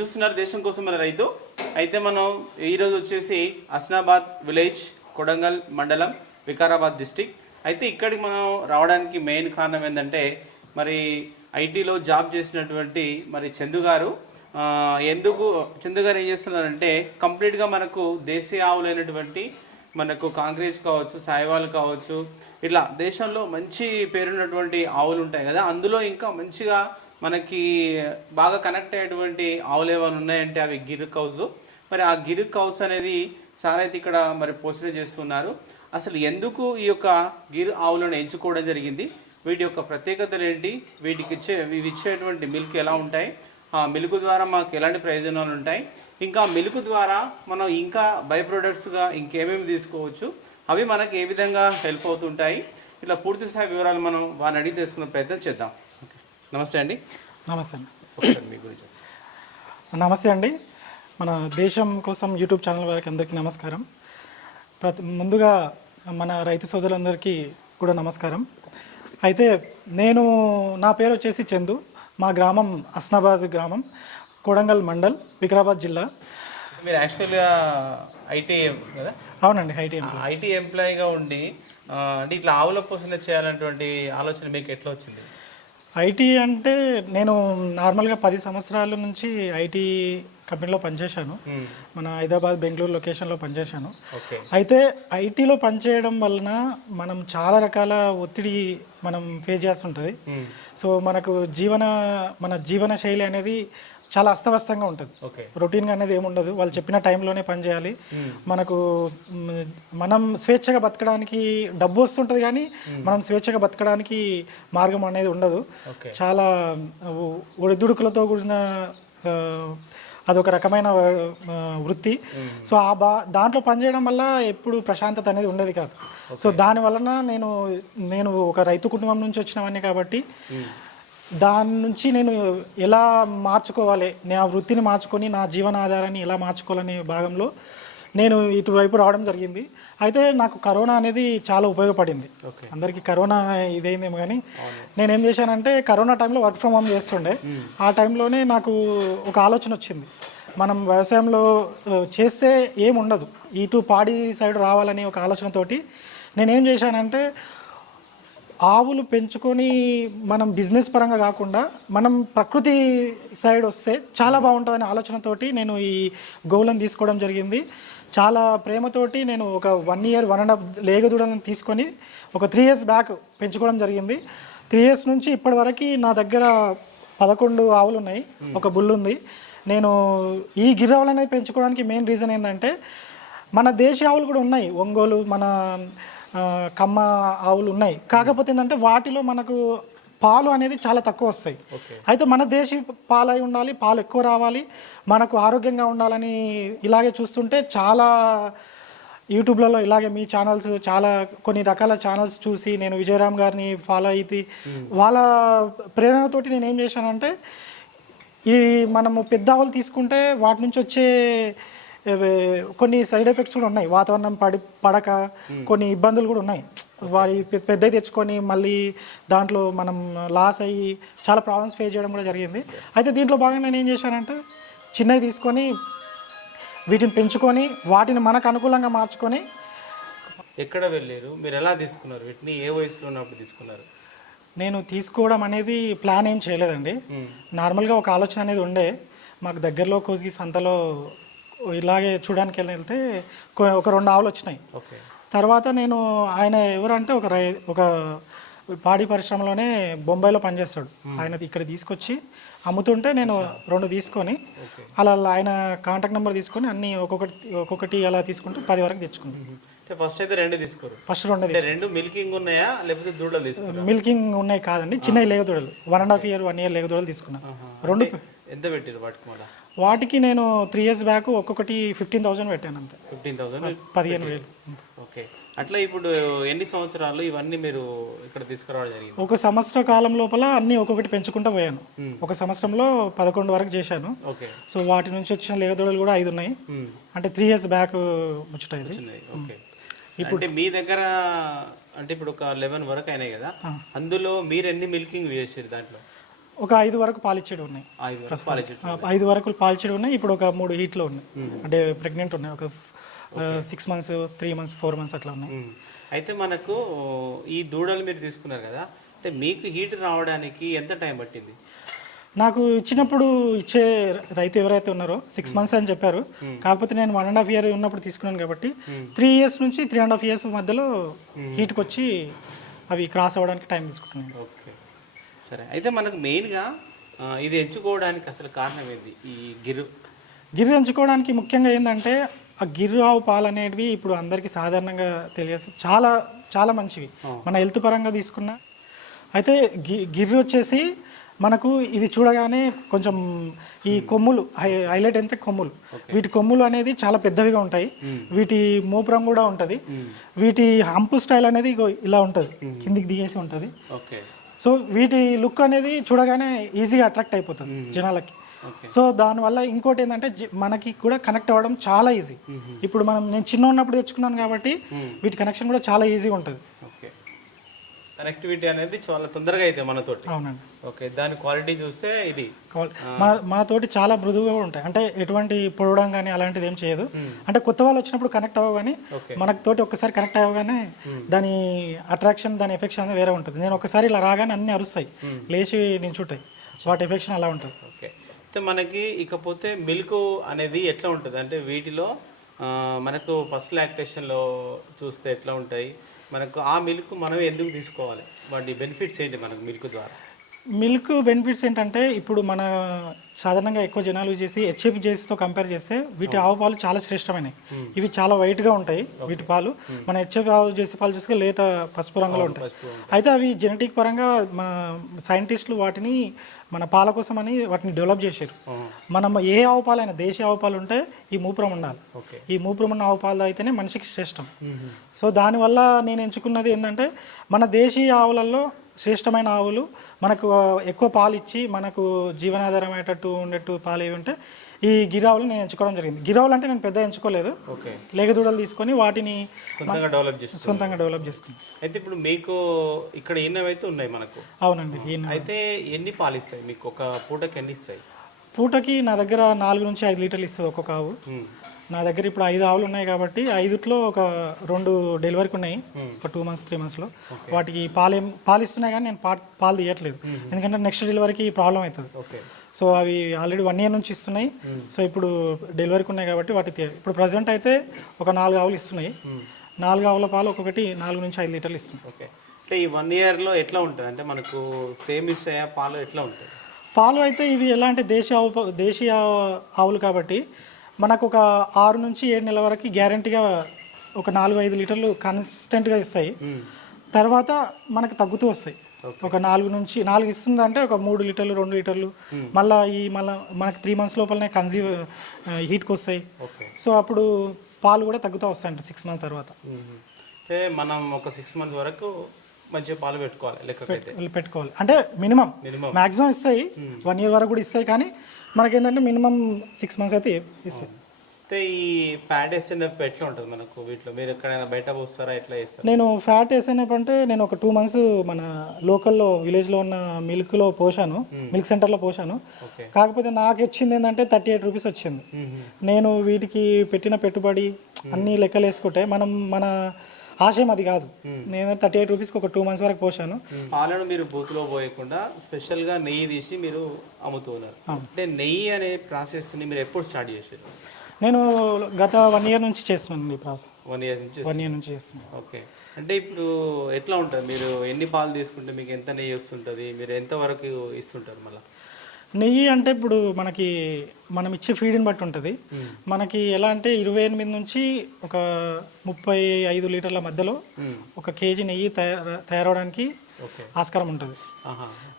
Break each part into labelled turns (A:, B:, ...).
A: చూస్తున్నారు దేశం కోసం మన రైతు. అయితే మనం ఈరోజు వచ్చేసి అస్నాబాద్ విలేజ్ కొడంగల్ మండలం వికారాబాద్ డిస్టిక్. అయితే ఇక్కడికి మనం రావడానికి మెయిన్ కారణం ఏంటంటే మరి ఐటీలో జాబ్ చేసినటువంటి మరి చందు గారు ఎందుకు చందు గారు ఏం చేస్తున్నారంటే కంప్లీట్గా మనకు దేశీయ ఆవులైనటువంటి మనకు కాంగ్రెస్ కావచ్చు సాయివాల్ కావచ్చు ఇట్లా దేశంలో మంచి పేరున్నటువంటి ఆవులు ఉంటాయి కదా అందులో ఇంకా మంచిగా మనకి బాగా కనెక్ట్ అయ్యేటువంటి ఆవులు ఏమైనా ఉన్నాయంటే అవి గిర్ కౌస్. మరి ఆ గిర్ కౌస్ అనేది సార్ అయితే ఇక్కడ మరి పోషణ చేస్తున్నారు? అసలు ఎందుకు ఈ యొక్క గిర్ ఆవులను ఎంచుకోవడం జరిగింది? వీటి యొక్క ప్రత్యేకతలు ఏంటి? వీటికి ఇచ్చే ఇవి ఇచ్చేటువంటి మిల్క్ ఎలా ఉంటాయి? ఆ మిల్క్ ద్వారా మాకు ఎలాంటి ప్రయోజనాలు ఉంటాయి? ఇంకా మిల్క్ ద్వారా మనం ఇంకా బై ప్రొడక్ట్స్గా ఇంకేమేమి తీసుకోవచ్చు? అవి మనకి ఏ విధంగా హెల్ప్ అవుతుంటాయి? ఇట్లా పూర్తి స్థాయి వివరాలు మనం వారిని అడిగి తెలుసుకునే ప్రయత్నం చేద్దాం. నమస్తే అండి.
B: నమస్తే అండి. నమస్తే అండి. మన దేశం కోసం యూట్యూబ్ ఛానల్ వారికి అందరికీ నమస్కారం. ప్రతి ముందుగా మన రైతు సోదరులందరికీ కూడా నమస్కారం. అయితే నేను నా పేరు వచ్చేసి చందు. మా గ్రామం అస్నాబాద్ గ్రామం కొడంగల్ మండల్ వికారాబాద్ జిల్లా.
A: మీరు యాక్చువల్గా ఐటీ కదా?
B: అవునండి హైటీ
A: ఐటీ ఎంప్లాయీగా ఉండి అంటే ఇట్లా ఆవుల పోషణ చేయాలన్నటువంటి ఆలోచన మీకు ఎట్లా వచ్చింది?
B: ఐటీ అంటే నేను నార్మల్గా పది సంవత్సరాల నుంచి ఐటీ కంపెనీలో పనిచేశాను. మన హైదరాబాద్ బెంగళూరు లొకేషన్లో పనిచేశాను అయితే ఐటీలో పనిచేయడం వలన మనం చాలా రకాల ఒత్తిడి మనం ఫేస్ చేస్తూ ఉంటుంది
A: మ్మ్.
B: సో మనకు జీవన మన జీవన శైలి అనేది చాలా అస్తవ్యస్తంగా ఉంటుంది. రొటీన్గా అనేది ఏముండదు. వాళ్ళు చెప్పిన టైంలోనే పని చేయాలి. మనకు మనం స్వేచ్ఛగా బతకడానికి డబ్బు వస్తుంటుంది కానీ మనం స్వేచ్ఛగా బతకడానికి మార్గం అనేది ఉండదు. చాలా ఒడిదుడుకులతో కూడిన అదొక రకమైన వృత్తి. సో ఆ బా దాంట్లో పనిచేయడం వల్ల ఎప్పుడు ప్రశాంతత అనేది ఉండేది కాదు. సో దాని వలన నేను నేను ఒక రైతు కుటుంబం నుంచి వచ్చినవన్నీ కాబట్టి దాని నుంచి నేను ఎలా మార్చుకోవాలి? నా వృత్తిని మార్చుకొని నా జీవన ఆధారాన్ని ఎలా మార్చుకోవాలనే భాగంలో నేను ఇటువైపు రావడం జరిగింది. అయితే నాకు కరోనా అనేది చాలా ఉపయోగపడింది.
A: ఓకే.
B: అందరికీ కరోనా ఇదైందేమో కానీ నేనేం చేశానంటే కరోనా టైంలో వర్క్ ఫ్రమ్ హోమ్ చేస్తుండే. ఆ టైంలోనే నాకు ఒక ఆలోచన వచ్చింది. మనం వ్యవసాయంలో చేస్తే ఏం ఉండదు ఇటు పాడి సైడ్ రావాలని ఒక ఆలోచనతోటి నేనేం చేశానంటే ఆవులు పెంచుకొని మనం బిజినెస్ పరంగా కాకుండా మనం ప్రకృతి సైడ్ వస్తే చాలా బాగుంటుందనే ఆలోచనతోటి నేను ఈ గోవులను తీసుకోవడం జరిగింది. చాలా ప్రేమతోటి నేను ఒక one year one and half లేగదూడలను తీసుకొని ఒక త్రీ ఇయర్స్ బ్యాక్ పెంచుకోవడం జరిగింది. త్రీ ఇయర్స్ నుంచి ఇప్పటి వరకు నా దగ్గర పదకొండు ఆవులు ఉన్నాయి. ఒక బుల్ ఉంది. నేను ఈ గిర్రావులు అనేది పెంచుకోవడానికి మెయిన్ రీజన్ ఏంటంటే మన దేశీయ ఆవులు కూడా ఉన్నాయి. ఒంగోలు మన కమ్మ ఆవులు ఉన్నాయి. కాకపోతే ఏంటంటే వాటిలో మనకు పాలు అనేది చాలా తక్కువ వస్తాయి. అయితే మన దేశీ పాలు అయి ఉండాలి పాలు ఎక్కువ రావాలి మనకు ఆరోగ్యంగా ఉండాలని ఇలాగే చూస్తుంటే చాలా యూట్యూబ్లలో ఇలాగే మీ ఛానల్స్ చాలా కొన్ని రకాల ఛానల్స్ చూసి నేను విజయరామ్ గారిని ఫాలో అయితే వాళ్ళ ప్రేరణతోటి నేను ఏం చేశానంటే ఈ మనము పెద్ద ఆవులు తీసుకుంటే వాటి నుంచి వచ్చే కొన్ని సైడ్ ఎఫెక్ట్స్ కూడా ఉన్నాయి. వాతావరణం పడి పడక కొన్ని ఇబ్బందులు కూడా ఉన్నాయి. వాడి పె- పెద్దవి తెచ్చుకొని మళ్ళీ దాంట్లో మనం లాస్ అయ్యి చాలా ప్రాబ్లమ్స్ ఫేస్ చేయడం కూడా జరిగింది. అయితే దీంట్లో భాగంగా నేను ఏం చేశానంటే చిన్నవి తీసుకొని వీటిని పెంచుకొని వాటిని మనకు అనుకూలంగా మార్చుకొని
A: ఎక్కడ వెళ్ళారు? మీరు ఎలా తీసుకున్నారు వీటిని? ఏ వయసులో ఉన్నప్పుడు తీసుకున్నారు?
B: నేను తీసుకోవడం అనేది ప్లాన్ ఏం చేయలేదండి. నార్మల్గా ఒక ఆలోచన అనేది ఉండే. మాకు దగ్గరలో కోసిగి సంతలో ఇలాగే చూడడానికి వెళ్ళి వెళ్తే ఒక రెండు ఆవులు వచ్చినాయి. తర్వాత నేను ఆయన ఎవరంటే ఒక రై ఒక పాడి పరిశ్రమలోనే బొంబాయిలో పనిచేస్తాడు. ఆయన ఇక్కడ తీసుకొచ్చి అమ్ముతుంటే నేను రెండు తీసుకొని అలా ఆయన కాంటాక్ట్ నెంబర్ తీసుకొని అన్ని ఒక్కొక్కటి ఒక్కొక్కటి అలా తీసుకుంటే పది వరకు తెచ్చుకున్నాను
A: అంటే ఫస్ట్ అయితే రెండు తీసుకోరు.
B: ఫస్ట్ రెండు
A: మిల్కింగ్ ఉన్నాయా లేకపోతే దూడలు
B: మిల్కింగ్ ఉన్నాయి కాదండి చిన్న లేగదూడలు. One and half year one year లేగదూడలు తీసుకున్నా. రెండు
A: ఎంత పెట్టారు వాటికి మళ్ళీ?
B: వాటికి నేను త్రీ ఇయర్స్ బ్యాక్ ఒక్కొక్కటి ఫిఫ్టీన్ థౌసండ్ పెట్టాను అంతే.
A: ఫిఫ్టీన్ థౌసండ్
B: పదిహేను వేలు.
A: ఓకే. అట్లా ఇప్పుడు ఎన్ని సంవత్సరాలు ఇవన్నీ మీరు ఇక్కడ తీసుకురావడం జరిగింది?
B: ఒక సంవత్సర కాలం లోపల అన్ని ఒక్కొక్కటి పెంచుకుంటూ పోయాను. ఒక సంవత్సరంలో పదకొండు వరకు చేశాను.
A: ఓకే.
B: సో వాటి నుంచి వచ్చిన లేగదూడలు కూడా ఐదు ఉన్నాయి. అంటే త్రీ ఇయర్స్ బ్యాక్ ముచ్చట ఇది.
A: ఓకే. అంటే మీ దగ్గర అంటే ఇప్పుడు ఒక లెవెన్ వరకు అయినాయి కదా. అందులో మీరు ఎన్ని మిల్కింగ్ చేసారు దాంట్లో?
B: ఒక ఐదు వరకు పాలిచ్చేడు ఉన్నాయి.
A: ఐదు వరకు
B: పాలిచ్చేడు ఉన్నాయి. ఇప్పుడు ఒక మూడు హీట్లో ఉన్నాయి. అంటే ప్రెగ్నెంట్ ఉన్నాయి. ఒక six months three months four months అట్లా ఉన్నాయి.
A: అయితే మనకు ఈ దూడలు మీరు తీసుకున్నారు కదా అంటే మీకు హీట్ రావడానికి ఎంత టైం పట్టింది?
B: నాకు ఇచ్చినప్పుడు ఇచ్చే రైతు ఎవరైతే ఉన్నారో సిక్స్ మంత్స్ అని చెప్పారు. కాకపోతే నేను వన్ అండ్ హాఫ్ ఇయర్ ఉన్నప్పుడు తీసుకున్నాను కాబట్టి త్రీ ఇయర్స్ నుంచి త్రీ అండ్ హాఫ్ ఇయర్స్ మధ్యలో హీట్కి వచ్చి అవి క్రాస్ అవ్వడానికి టైం తీసుకుంటున్నాను.
A: ఓకే. సరే. అయితే మనకు మెయిన్గా ఇది ఎంచుకోవడానికి అసలు కారణం ఏంది? ఈ గిరు
B: గిర్రె ఎంచుకోవడానికి ముఖ్యంగా ఏంటంటే ఆ గిర్రు ఆవు పాలు అనేటివి ఇప్పుడు అందరికీ సాధారణంగా తెలియదు. చాలా చాలా మంచివి. మన హెల్త్ పరంగా తీసుకున్న. అయితే గి గిర్రు వచ్చేసి మనకు ఇది చూడగానే కొంచెం ఈ కొమ్ములు హై- హైలైట్ అంటే కొమ్ములు. వీటి కొమ్ములు అనేది చాలా పెద్దవిగా ఉంటాయి. వీటి మోపురం కూడా ఉంటుంది. వీటి హంపు స్టైల్ అనేది ఇలా ఉంటుంది. కిందికి దిగేసి ఉంటుంది.
A: ఓకే.
B: సో వీటి లుక్ అనేది చూడగానే ఈజీగా అట్రాక్ట్ అయిపోతుంది జనాలకి. సో దానివల్ల ఇంకోటి ఏంటంటే మనకి కూడా కనెక్ట్ అవ్వడం చాలా ఈజీ. ఇప్పుడు మనం నేను చిన్న ఉన్నప్పుడు తెచ్చుకున్నాను కాబట్టి వీటి కనెక్షన్ కూడా చాలా ఈజీగా ఉంటుంది.
A: కనెక్టివిటీ అనేది చాలా తొందరగా అయితే మనతోటి.
B: అవునండి.
A: ఓకే దాని క్వాలిటీ చూస్తే ఇది.
B: మన మనతోటి చాలా మృదువుగా ఉంటాయి. అంటే ఎటువంటి పొడవడం కానీ అలాంటిది ఏం చేయదు. అంటే కొత్త వాళ్ళు వచ్చినప్పుడు కనెక్ట్ అవ్వగానే మనకు తోటి ఒక్కసారి కనెక్ట్ అవ్వగానే దాని అట్రాక్షన్ దాని ఎఫెక్షన్ అనేది వేరే ఉంటుంది. నేను ఒకసారి ఇలా రాగానే అన్ని అరుస్తాయి. లేచి నించుంటాయి. వాటి ఎఫెక్షన్ అలా ఉంటుంది.
A: ఓకే. అయితే మనకి ఇకపోతే మిల్క్ అనేది ఎట్లా ఉంటుంది? అంటే వీటిలో మనకు ఫస్ట్ లాక్టేషన్లో చూస్తే ఎట్లా ఉంటాయి? మనకు ఆ మిల్క్ మనం ఎందుకు తీసుకోవాలి? వాటి బెనిఫిట్స్ ఏంటి మనకు మిల్క్ ద్వారా?
B: మిల్క్ బెనిఫిట్స్ ఏంటంటే ఇప్పుడు మన సాధారణంగా ఎక్కువ జనాలు చేసి హెచ్ఎఫ్ జేసీతో కంపేర్ చేస్తే వీటి ఆవు పాలు చాలా శ్రేష్టమైనవి. ఇవి చాలా వైట్గా ఉంటాయి వీటి పాలు. మన హెచ్ఎఫ్ ఆవు చేసే పాలు చూస్తే లేత పసుపు రంగులో ఉంటాయి. అయితే అవి జెనెటిక్ పరంగా మన సైంటిస్టులు వాటిని మన పాల కోసం అని వాటిని డెవలప్ చేశారు. మనం ఏ ఆవు పాలైనా దేశీయ ఆవు పాలు ఉంటే ఈ మూపురం ఉండాలి.
A: ఓకే.
B: ఈ మూపురం ఉన్న ఆవు పాలు అయితేనే మనిషికి శ్రేష్టం. సో దానివల్ల నేను ఎంచుకున్నది ఏంటంటే మన దేశీయ ఆవులలో శ్రేష్టమైన ఆవులు మనకు ఎక్కువ పాలు ఇచ్చి మనకు జీవనాధారం అయ్యేటట్టు ఉండేట్టు పాలు ఏవి ఉంటే ఈ గిరావులు నేను ఎంచుకోవడం జరిగింది. గిరావులు అంటే నేను పెద్ద ఎంచుకోలేదు.
A: ఓకే.
B: లేగదూడలు తీసుకొని వాటిని
A: సొంతంగా డెవలప్ చేస్తుంది
B: సొంతంగా డెవలప్ చేసుకున్నాను
A: అయితే ఇప్పుడు మీకు ఇక్కడ ఎన్నవైతే ఉన్నాయి మనకు?
B: అవునండి
A: అయితే ఎన్ని పాలు ఇస్తాయి మీకు ఒక పూటకి ఎన్ని ఇస్తాయి?
B: పూటకి నా దగ్గర నాలుగు నుంచి ఐదు లీటర్లు ఇస్తుంది ఒక్కొక్క ఆవు. నా దగ్గర ఇప్పుడు ఐదు ఆవులు ఉన్నాయి కాబట్టి ఐదుట్లో ఒక రెండు డెలివరీకి ఉన్నాయి. ఒక టూ మంత్స్ త్రీ మంత్స్లో. వాటికి పాలు ఏం పాలు ఇస్తున్నాయి కానీ నేను పా- పాలు తీయట్లేదు. ఎందుకంటే నెక్స్ట్ డెలివరీకి ప్రాబ్లం అవుతుంది.
A: ఓకే.
B: సో అవి ఆల్రెడీ వన్ ఇయర్ నుంచి ఇస్తున్నాయి. సో ఇప్పుడు డెలివరీకి ఉన్నాయి కాబట్టి వాటి ఇప్పుడు ప్రజెంట్ అయితే ఒక నాలుగు ఆవులు ఇస్తున్నాయి. నాలుగు ఆవుల పాలు ఒక్కొక్కటి నాలుగు నుంచి ఐదు లీటర్లు ఇస్తున్నాయి.
A: ఓకే. అంటే ఈ వన్ ఇయర్లో ఎట్లా ఉంటుంది? అంటే మనకు సేమ్ ఇస్తాయా? పాలు ఎట్లా ఉంటుంది?
B: పాలు అయితే ఇవి ఎలా అంటే దేశీయ ఆవు దేశీయ ఆవులు కాబట్టి మనకు ఒక ఆరు నుంచి ఏడు నెలల వరకు గ్యారంటీగా ఒక నాలుగు ఐదు లీటర్లు కన్సిస్టెంట్గా ఇస్తాయి. తర్వాత మనకు తగ్గుతూ వస్తాయి. ఒక నాలుగు నుంచి నాలుగు ఇస్తుంది అంటే ఒక మూడు లీటర్లు రెండు లీటర్లు. మళ్ళీ ఈ మళ్ళీ మనకి త్రీ మంత్స్ లోపలనే కన్జ్యూమ్ హీట్కి వస్తాయి.
A: ఓకే.
B: సో అప్పుడు పాలు కూడా తగ్గుతూ వస్తాయంట సిక్స్ మంత్ తర్వాత.
A: మ్మ్. అంటే మనం ఒక సిక్స్ మంత్స్ వరకు మంచిగా పాలు పెట్టుకోవాలి
B: పెట్టుకోవాలి. అంటే మినిమం.
A: మినిమం.
B: మాక్సిమం ఇస్తాయి. వన్ ఇయర్ వరకు కూడా ఇస్తాయి కానీ మనకేంటంటే మినిమం సిక్స్ మంత్స్ అయితే ఇస్తాయి.
A: అయితే ఈ ప్యాడ్ ఎస్ఎన్ఎఫ్ ఎట్లా ఉంటుంది మనకు వీటిలో. మీరు ఎక్కడైనా బయట పోస్తారా? ఎట్లా చేస్తారు?
B: నేను ఫ్యాట్ వేసానప్పుడు అంటే నేను ఒక టూ మంత్స్ మన లోకల్లో విలేజ్లో ఉన్న మిల్క్లో పోసాను. మిల్క్ సెంటర్లో పోసాను. కాకపోతే నాకు వచ్చింది ఏంటంటే థర్టీ ఎయిట్ రూపీస్ వచ్చింది నేను వీటికి పెట్టిన పెట్టుబడి అన్ని లెక్కలు వేసుకుంటే మనం మన ఆశయం అది కాదు. నేను థర్టీ ఎయిట్ రూపీస్కి ఒక టూ మంత్స్ వరకు పోసాను.
A: పాలను మీరు బూత్లో పోయకుండా స్పెషల్గా నెయ్యి తీసి మీరు అమ్ముతున్నారు అంటే నెయ్యి అనే ప్రాసెస్ని మీరు ఎప్పుడు స్టార్ట్ చేశారు?
B: నేను గత వన్ ఇయర్ నుంచి చేస్తున్నాను ఈ ప్రాసెస్
A: వన్ ఇయర్ నుంచి
B: వన్ ఇయర్ నుంచి చేస్తున్నాను.
A: ఓకే అంటే ఇప్పుడు ఎట్లా ఉంటుంది? మీరు ఎన్ని పాలు తీసుకుంటే మీకు ఎంత నెయ్యి వస్తుంటుంది? మీరు ఎంత వరకు ఇస్తుంటారు మళ్ళీ?
B: నెయ్యి అంటే ఇప్పుడు మనకి మనం ఇచ్చే ఫీడ్ని బట్టి ఉంటుంది. మనకి ఎలా అంటే ఇరవై ఎనిమిది నుంచి ఒక ముప్పై ఐదు లీటర్ల మధ్యలో ఒక కేజీ నెయ్యి తయారు తయారవడానికి ఆస్కారం ఉంటుంది.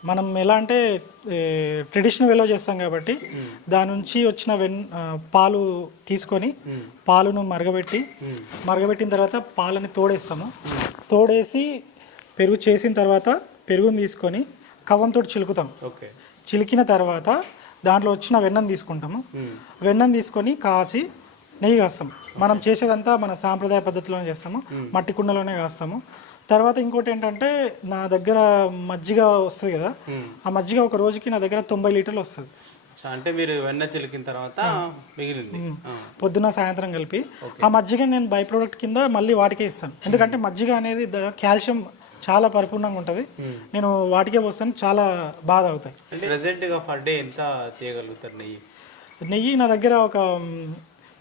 B: మనం ఎలా అంటే ట్రెడిషనల్ వేలో చేస్తాం కాబట్టి దాని నుంచి వచ్చిన వెన్ పాలు తీసుకొని పాలును మరగబెట్టి మరగబెట్టిన తర్వాత పాలని తోడేస్తాము. తోడేసి పెరుగు చేసిన తర్వాత పెరుగుని తీసుకొని కవ్వంతో చిలుకుతాం.
A: ఓకే.
B: చిలికిన తర్వాత దాంట్లో వచ్చిన వెన్నను తీసుకుంటాము.
A: మ్మ్.
B: వెన్నను తీసుకొని కాచి నెయ్యి కాస్తాం. మనం చేసేదంతా మన సాంప్రదాయ పద్ధతిలోనే చేస్తాము. మట్టి కుండలోనే కాస్తాము. తర్వాత ఇంకోటి ఏంటంటే నా దగ్గర మజ్జిగ వస్తుంది కదా ఆ మజ్జిగ ఒక రోజుకి నా దగ్గర తొంభై లీటర్లు వస్తుంది.
A: అంటే మీరు వెన్న చిలికిన తర్వాత మిగిలింది.
B: పొద్దున సాయంత్రం కలిపి. ఆ మజ్జిగ నేను బై ప్రోడక్ట్ కింద మళ్ళీ వాటికే ఇస్తాను. ఎందుకంటే మజ్జిగ అనేది కాల్షియం చాలా పరిపూర్ణంగా ఉంటుంది. నేను వాటికే పోస్తాను చాలా బాధ అవుతాయి.
A: పర్ డే ఎంత తీయగలుగుతారు నెయ్యి?
B: నెయ్యి నా దగ్గర ఒక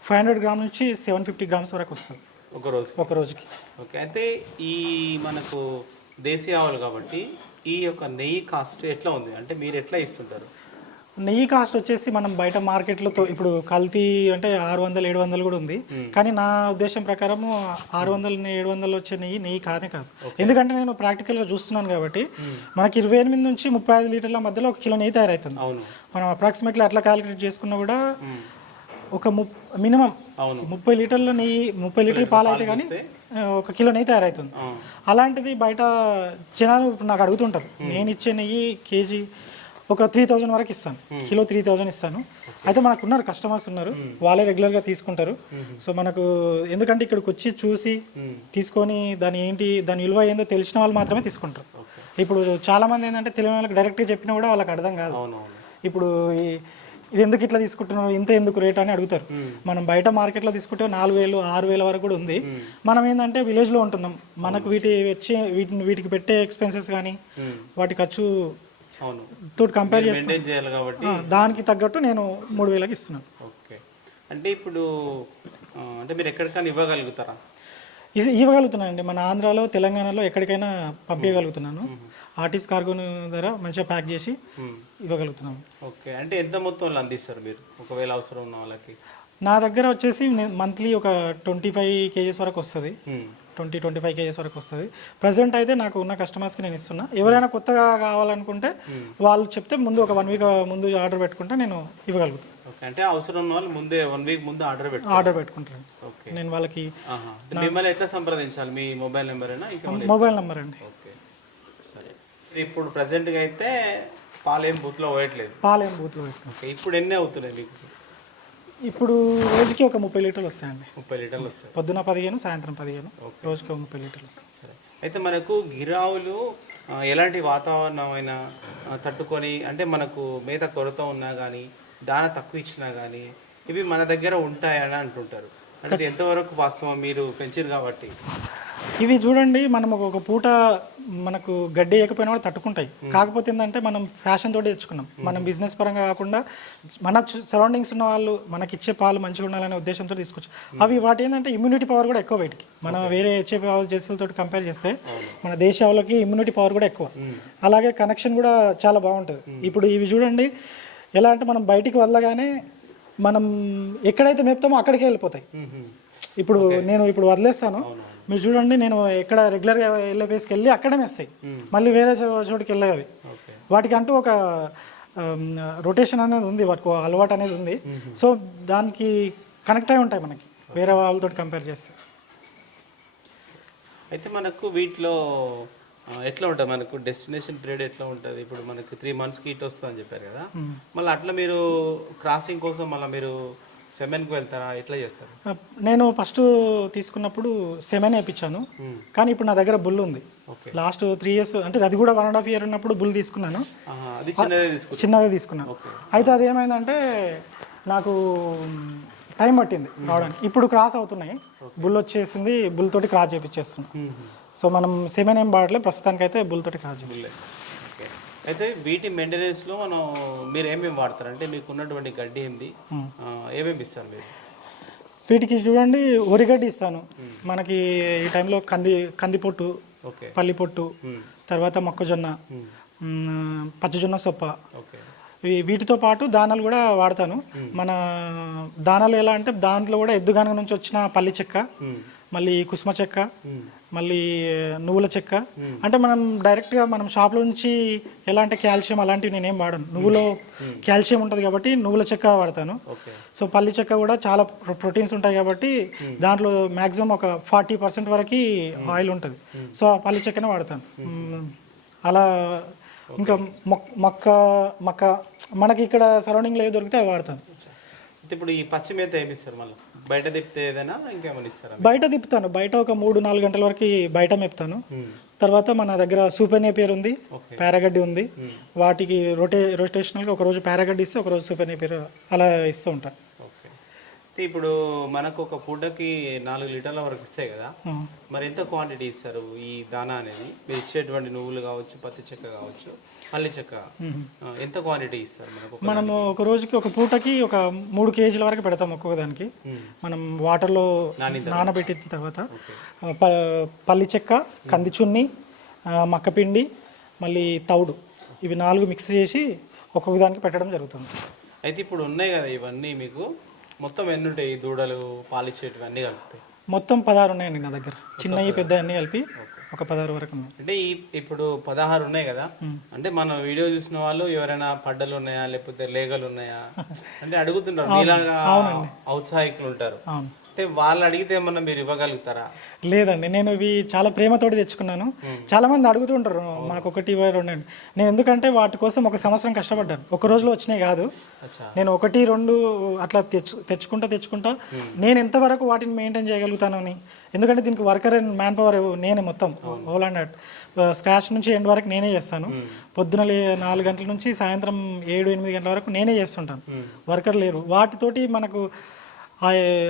B: ఫైవ్ హండ్రెడ్ గ్రామ్ నుంచి సెవెన్ ఫిఫ్టీ గ్రామ్స్ వరకు వస్తుంది.
A: ఒక రోజు
B: ఒక రోజుకి
A: ఓకే అయితే ఈ మనకు దేశీయ ఆవులు కాబట్టి ఈ యొక్క నెయ్యి కాస్ట్ ఎట్లా ఉంది? అంటే మీరు ఎట్లా ఇస్తుంటారు?
B: నెయ్యి కాస్ట్ వచ్చేసి మనం బయట మార్కెట్లో తో- ఇప్పుడు కల్తీ అంటే ఆరు వందలు ఏడు వందలు కూడా ఉంది. కానీ నా ఉద్దేశం ప్రకారం ఆరు వందలు ఏడు వందలు వచ్చే నెయ్యి నెయ్యి కాదే. కాదు ఎందుకంటే నేను ప్రాక్టికల్గా చూస్తున్నాను కాబట్టి మనకి ఇరవై ఎనిమిది నుంచి ముప్పై ఐదు లీటర్ల మధ్యలో ఒక కిలో నెయ్యి తయారవుతుంది
A: అవును.
B: మనం అప్రాక్సిమేట్లీ అట్లా క్యాలిక్యులేట్ చేసుకున్నా కూడా ఒక ము మినిమం
A: అవును.
B: ముప్పై లీటర్ల నెయ్యి ముప్పై లీటర్ల పాలు అయితే కానీ ఒక కిలో నెయ్యి తయారవుతుంది. అలాంటిది బయట జనాలు ఇప్పుడు నాకు అడుగుతుంటారు. నేను ఇచ్చే నెయ్యి కేజీ ఒక త్రీ థౌజండ్ వరకు ఇస్తాను. కిలో త్రీ థౌజండ్ ఇస్తాను. అయితే మనకు ఉన్నారు కస్టమర్స్ ఉన్నారు. వాళ్ళే రెగ్యులర్గా తీసుకుంటారు. సో మనకు ఎందుకంటే ఇక్కడికి వచ్చి చూసి తీసుకొని దాని ఏంటి దాని విలువ ఏందో తెలిసిన వాళ్ళు మాత్రమే తీసుకుంటారు. ఇప్పుడు చాలా మంది ఏంటంటే తెలియని వాళ్ళకి డైరెక్ట్గా చెప్పినా కూడా వాళ్ళకి అర్థం కాదు. ఇప్పుడు ఈ- ఇది ఎందుకు ఇట్లా తీసుకుంటున్నావు? ఇంత ఎందుకు రేట్ అని అడుగుతారు. మనం బయట మార్కెట్లో తీసుకుంటే నాలుగు వేలు ఆరు వేల వరకు కూడా ఉంది. మనం ఏంటంటే విలేజ్లో ఉంటున్నాం. మనకు వీటి వచ్చే వీటిని వీటికి పెట్టే ఎక్స్పెన్సెస్ కానీ వాటి ఖర్చు తోటి కంపేర్
A: చేయాలి కాబట్టి
B: దానికి తగ్గట్టు నేను మూడు వేలకి ఇస్తున్నాను.
A: ఓకే. అంటే ఇప్పుడు అంటే మీరు ఎక్కడికైనా ఇవ్వగలుగుతారా?
B: ఇవ్వగలుగుతున్నానండి. మన ఆంధ్రాలో తెలంగాణలో ఎక్కడికైనా పంపించగలుగుతున్నాను ఆర్టిస్ట్ కార్గో ధర మంచిగా ప్యాక్ చేసి
A: మ్మ్.
B: ఇవ్వగలుగుతున్నాను
A: ఓకే. అంటే ఎంత మొత్తంలో అందిస్తారు మీరు? ఒకవేళ అవసరం ఉన్న వాళ్ళకి?
B: నా దగ్గర వచ్చేసి మంత్లీ ఒక ట్వంటీ ఫైవ్ కేజీస్ వరకు వస్తుంది.
A: Hmm.
B: Twenty twenty five kgs వరకు వస్తుంది. ప్రజెంట్ అయితే నాకు ఉన్న కస్టమర్స్కి నేను ఇస్తున్నా. ఎవరైనా కొత్తగా కావాలనుకుంటే వాళ్ళు చెప్తే ముందు ఒక వన్ వీక్ ముందు ఆర్డర్ పెట్టుకుంటే నేను ఇవ్వగలుగుతాను
A: అంటే అవసరం ఉన్న వాళ్ళు ముందే వన్ వీక్ ముందు ఆర్డర్ పెట్టు
B: ఆర్డర్ పెట్టుకుంటాను
A: ఓకే.
B: నేను వాళ్ళకి.
A: మిమ్మల్ని ఎట్లా సంప్రదించాలి? మీ మొబైల్ నెంబర్ అయినా
B: మొబైల్ నెంబర్ అండి.
A: ఇప్పుడు ప్రజెంట్గా అయితే పాలేం బూత్లో పోయట్లేదు.
B: పాలేం బూత్లో
A: ఇప్పుడు ఎన్ని అవుతున్నాయి మీకు?
B: ఇప్పుడు రోజుకి ఒక ముప్పై లీటర్లు వస్తాయండి.
A: ముప్పై లీటర్లు వస్తాయి.
B: పొద్దున పదిహేను సాయంత్రం పదిహేను రోజుకి ఒక ముప్పై లీటర్లు వస్తాయి.
A: సరే. అయితే మనకు గిరావులు ఎలాంటి వాతావరణం అయినా తట్టుకొని అంటే మనకు మేత కొరత ఉన్నా కానీ దాన తక్కువ ఇచ్చినా కానీ ఇవి మన దగ్గర ఉంటాయని అంటుంటారు. అంటే ఎంతవరకు వాస్తవం మీరు పెంచారు కాబట్టి?
B: ఇవి చూడండి మనం ఒక పూట మనకు గడ్డి వేయకపోయినా కూడా తట్టుకుంటాయి. కాకపోతే ఏంటంటే మనం ఫ్యాషన్ తోటి తెచ్చుకున్నాం. మనం బిజినెస్ పరంగా కాకుండా మన సరౌండింగ్స్ ఉన్న వాళ్ళు మనకి ఇచ్చే పాలు మంచిగా ఉండాలనే ఉద్దేశంతో తీసుకొచ్చాం. అవి వాటి ఏంటంటే ఇమ్యూనిటీ పవర్ కూడా ఎక్కువ వీటికి. మనం వేరే హెచ్ఏ జెర్సీలతో కంపేర్ చేస్తే మన దేశాలకి ఇమ్యూనిటీ పవర్ కూడా ఎక్కువ. అలాగే కనెక్షన్ కూడా చాలా బాగుంటుంది. ఇప్పుడు ఇవి చూడండి ఎలా అంటే మనం బయటికి వదలగానే మనం ఎక్కడైతే మేపుతామో అక్కడికే వెళ్ళిపోతాయి. ఇప్పుడు నేను ఇప్పుడు వదిలేస్తాను. మీరు చూడండి నేను ఎక్కడ రెగ్యులర్గా వెళ్ళే ప్లేస్కి వెళ్ళి అక్కడే మెస్తాయి మళ్ళీ వేరే చోటుకి వెళ్ళేవి. వాటికి అంటూ ఒక రొటేషన్ అనేది ఉంది వాటికి అలవాటు అనేది ఉంది. సో దానికి కనెక్ట్ అయి ఉంటాయి మనకి వేరే వాళ్ళతో కంపేర్ చేస్తే.
A: అయితే మనకు వీటిలో ఎట్లా ఉంటుంది? మనకు డెస్టినేషన్ పీరియడ్ ఎట్లా ఉంటుంది? ఇప్పుడు మనకు త్రీ మంత్స్కి ఇట్ వస్తుంది అని చెప్పారు కదా. మళ్ళీ అట్లా మీరు క్రాసింగ్ కోసం మళ్ళీ మీరు సెమెన్కి వెళ్తారా? ఎట్లా చేస్తారు?
B: నేను ఫస్ట్ తీసుకున్నప్పుడు సెమెన్ వేయించాను. కానీ ఇప్పుడు నా దగ్గర బుల్ ఉంది. లాస్ట్ త్రీ ఇయర్స్ అంటే అది కూడా వన్ అండ్ హాఫ్ ఇయర్ ఉన్నప్పుడు బుల్ తీసుకున్నాను.
A: చిన్నదే తీసుకు
B: చిన్నదే తీసుకున్నాను. అయితే అది ఏమైందంటే నాకు టైం పట్టింది రావడానికి. ఇప్పుడు క్రాస్ అవుతున్నాయి. బుల్ వచ్చేసింది బుల్ తోటి క్రాస్ చేపించేస్తున్నాం. సో మనం సెమెన్ ఏం వాడలేదు ప్రస్తుతానికి అయితే బుల్ తోటి క్రాస్ చేపిస్తాం
A: అయితే వీటి మెయింటెనెన్స్లో మనం మీరు ఏమేమి వాడతారు? అంటే మీకు ఉన్నటువంటి గడ్డి ఏంది? ఏమేమి ఇస్తారు మీరు?
B: వీటికి చూడండి వరిగడ్డి ఇస్తాను. మనకి ఈ టైంలో కంది కంది పొట్టు పల్లి పొట్టు. తర్వాత మొక్కజొన్న పచ్చజొన్న సొప్ప. వీటితో పాటు దానాలు కూడా వాడతాను. మన దానాలు ఎలా అంటే దాంట్లో కూడా ఎద్దుగానగ నుంచి వచ్చిన పల్లి చెక్క. మళ్ళీ కుసుమ చెక్క. మళ్ళీ నువ్వుల చెక్క. అంటే మనం డైరెక్ట్గా మనం షాప్లో నుంచి ఎలా అంటే కాల్షియం అలాంటివి నేనేం వాడను. నువ్వులో కాల్షియం ఉంటుంది కాబట్టి నువ్వుల చెక్క వాడతాను. సో పల్లి చెక్క కూడా చాలా ప్రో- ప్రోటీన్స్ ఉంటాయి కాబట్టి దాంట్లో మ్యాక్సిమం ఒక ఫార్టీ పర్సెంట్ వరకు ఆయిల్ ఉంటుంది. సో ఆ పల్లి చెక్కనే వాడతాను. అలా ఇంకా మొక్ మక్క మక్క మనకి ఇక్కడ సరౌండింగ్లో ఏవి దొరికితే అవి వాడతాను.
A: ఇప్పుడు ఈ పచ్చి మేత ఏమి ఇస్తారు మళ్ళీ? బయట తిప్పితే ఏదైనా ఇంకేమైనా ఇస్తారా
B: బయట తిప్పుతాను. బయట ఒక మూడు నాలుగు గంటల వరకు బయట మేపుతాను.
A: మ్మ్.
B: తర్వాత మన దగ్గర సూపర్ నేపియర్ ఉంది పారాగడ్డి ఉంది. వాటికి రొటే రొటేషనల్గా ఒక రోజు పారాగడ్డి ఇస్తే ఒక రోజు సూపర్ నేపియర్ అలా ఇస్తూ ఉంటాను
A: ఇప్పుడు మనకు ఒక పూటకి నాలుగు లీటర్ల వరకు ఇస్తాయి కదా.
B: ఆ.
A: మరి ఎంత క్వాంటిటీ ఇస్తారు ఈ దానా అనేది? మీరు ఇచ్చేటువంటి నువ్వులు కావచ్చు పత్తి చెక్క కావచ్చు. చెక్క. ఎంత క్వాంటిటీ ఇస్తారు మనకు
B: మనము ఒక రోజుకి ఒక పూటకి ఒక మూడు కేజీల వరకు పెడతాం ఒక్కొక్క దానికి. మనం వాటర్లో నానబెట్టిన తర్వాత పల్లి చెక్క కంది చున్ని ఆ, మక్కపిండి మళ్ళీ తౌడు. ఇవి నాలుగు మిక్స్ చేసి ఒక్కొక్క దానికి పెట్టడం జరుగుతుంది.
A: అయితే ఇప్పుడు ఉన్నాయి కదా ఇవన్నీ మీకు? మొత్తం ఎన్ని ఉంటాయి దూడలు పాలిచ్చేటివి అన్నీ కలుపుతాయి?
B: మొత్తం పదహారు ఉన్నాయండి నా దగ్గర. చిన్నవి పెద్ద అన్నీ కలిపి ఒక పదహారు వరకు
A: అంటే ఈ ఇప్పుడు పదహారు ఉన్నాయి కదా? అంటే మన వీడియో చూసిన వాళ్ళు ఎవరైనా పడ్డలు ఉన్నాయా లేకపోతే లేగలు ఉన్నాయా? అంటే అడుగుతుంటారు. మీలాగా ఔత్సాహికులు ఉంటారు. అంటే వాళ్ళు అడిగితే ఏమన్నా మీరు ఇవ్వగలుగుతారా?
B: లేదండి నేను ఇవి చాలా ప్రేమతోటి తెచ్చుకున్నాను. చాలా మంది అడుగుతుంటారు మాకు ఒకటి రెండు. నేను ఎందుకంటే వాటి కోసం ఒక సంవత్సరం కష్టపడ్డాను. ఒక రోజులో వచ్చినాయి కాదు. నేను ఒకటి రెండు అట్లా తెచ్చు తెచ్చుకుంటా తెచ్చుకుంటా నేను ఎంతవరకు వాటిని మెయింటైన్ చేయగలుగుతాను అని. ఎందుకంటే దీనికి వర్కర్ అండ్ మ్యాన్ పవర్ నేనే మొత్తం హోల్ అండ్ స్క్రాచ్ నుంచి ఎండ్ వరకు నేనే చేస్తాను. పొద్దున లే నాలుగు గంటల నుంచి సాయంత్రం ఏడు ఎనిమిది గంటల వరకు నేనే చేస్తుంటాను. వర్కర్ లేరు. వాటితోటి మనకు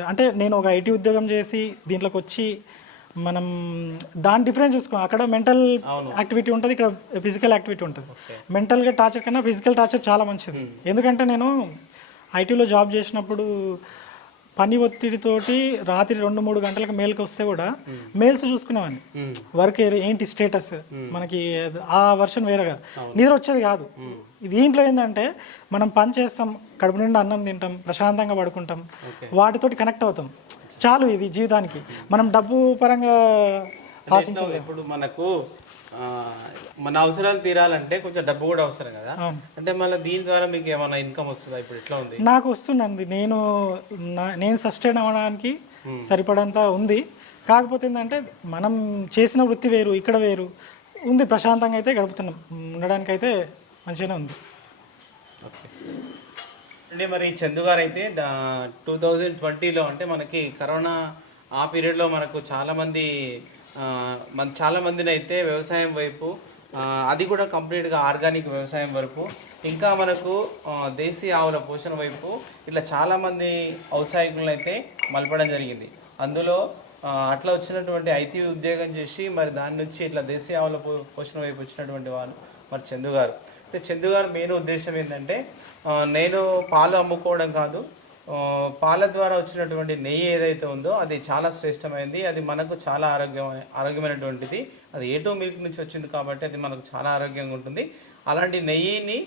B: అంటే నేను ఒక ఐటీ ఉద్యోగం చేసి దీంట్లోకి వచ్చి మనం దాని డిఫరెన్స్ చూసుకో అక్కడ మెంటల్ యాక్టివిటీ ఉంటుంది ఇక్కడ ఫిజికల్ యాక్టివిటీ ఉంటుంది. మెంటల్గా టార్చర్ కన్నా ఫిజికల్ టార్చర్ చాలా మంచిది. ఎందుకంటే నేను ఐటీలో జాబ్ చేసినప్పుడు పని ఒత్తిడితోటి రాత్రి రెండు మూడు గంటలకు మేల్కి వస్తే కూడా మెయిల్స్ చూసుకునేవాడిని. వర్క్ ఏంటి స్టేటస్ మనకి ఆ వర్షన్ వేరేగా. నిద్ర వచ్చేది కాదు. దీంట్లో ఏంటంటే మనం పని చేస్తాం కడుపు నిండా అన్నం తింటాం ప్రశాంతంగా పడుకుంటాం. వాటితోటి కనెక్ట్ అవుతాం. చాలు ఇది జీవితానికి. మనం డబ్బు పరంగా
A: ఇప్పుడు మనకు మన అవసరాలు తీరాలంటే కొంచెం డబ్బు కూడా అవసరం కదా. అంటే మళ్ళీ దీని ద్వారా మీకు ఏమైనా ఇన్కమ్ వస్తుందా ఇప్పుడు ఎట్లా ఉంది?
B: నాకు వస్తుందండి. నేను నేను సస్టైన్ అవ్వడానికి సరిపడంత ఉంది. కాకపోతే ఏంటంటే మనం చేసిన వృత్తి వేరు ఇక్కడ వేరు ఉంది. ప్రశాంతంగా అయితే గడుపుతున్నాం. ఉండడానికి అయితే మంచిగానే ఉంది.
A: అంటే మరి చందు గారు అయితే టూ థౌజండ్ ట్వంటీలో అంటే మనకి కరోనా ఆ పీరియడ్లో మనకు చాలామంది మన చాలా మందిని అయితే వ్యవసాయం వైపు అది కూడా కంప్లీట్గా ఆర్గానిక్ వ్యవసాయం వైపు ఇంకా మనకు దేశీయ దేశీ ఆవుల పోషణ వైపు ఇట్లా చాలామంది ఔత్సాహికులను అయితే మలపడం జరిగింది. అందులో అట్లా వచ్చినటువంటి ఐటీ ఉద్యోగం చేసి మరి దాని నుంచి ఇట్లా దేశీ ఆవుల పోషణ వైపు వచ్చినటువంటి వాళ్ళు మరి చందు గారు అయితే చందు గారు మెయిన్ ఉద్దేశం ఏంటంటే నేను పాలు అమ్ముకోవడం కాదు పాల ద్వారా వచ్చినటువంటి నెయ్యి ఏదైతే ఉందో అది చాలా శ్రేష్టమైంది. అది మనకు చాలా ఆరోగ్యం ఆరోగ్యమైనటువంటిది. అది ఏటో మిల్క్ నుంచి వచ్చింది కాబట్టి అది మనకు చాలా ఆరోగ్యంగా ఉంటుంది. అలాంటి నెయ్యిని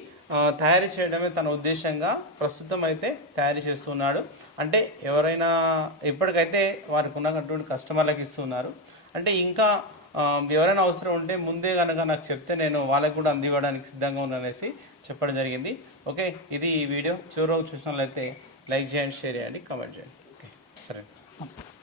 A: తయారు చేయడమే తన ఉద్దేశంగా ప్రస్తుతం అయితే తయారు చేస్తున్నాడు. అంటే ఎవరైనా ఇప్పటికైతే వారికి ఉన్నటువంటి కస్టమర్లకు ఇస్తున్నారు. అంటే ఇంకా ఎవరైనా అవసరం ఉంటే ముందే కనుక నాకు చెప్తే నేను వాళ్ళకి కూడా అందివ్వడానికి సిద్ధంగా ఉన్నానేసి చెప్పడం జరిగింది. ఓకే ఇది ఈ వీడియో. చివరకు చూసినట్లయితే లైక్ చేయండి షేర్ చేయండి కామెంట్ చేయండి. ఓకే సరే.
B: నమస్కారం.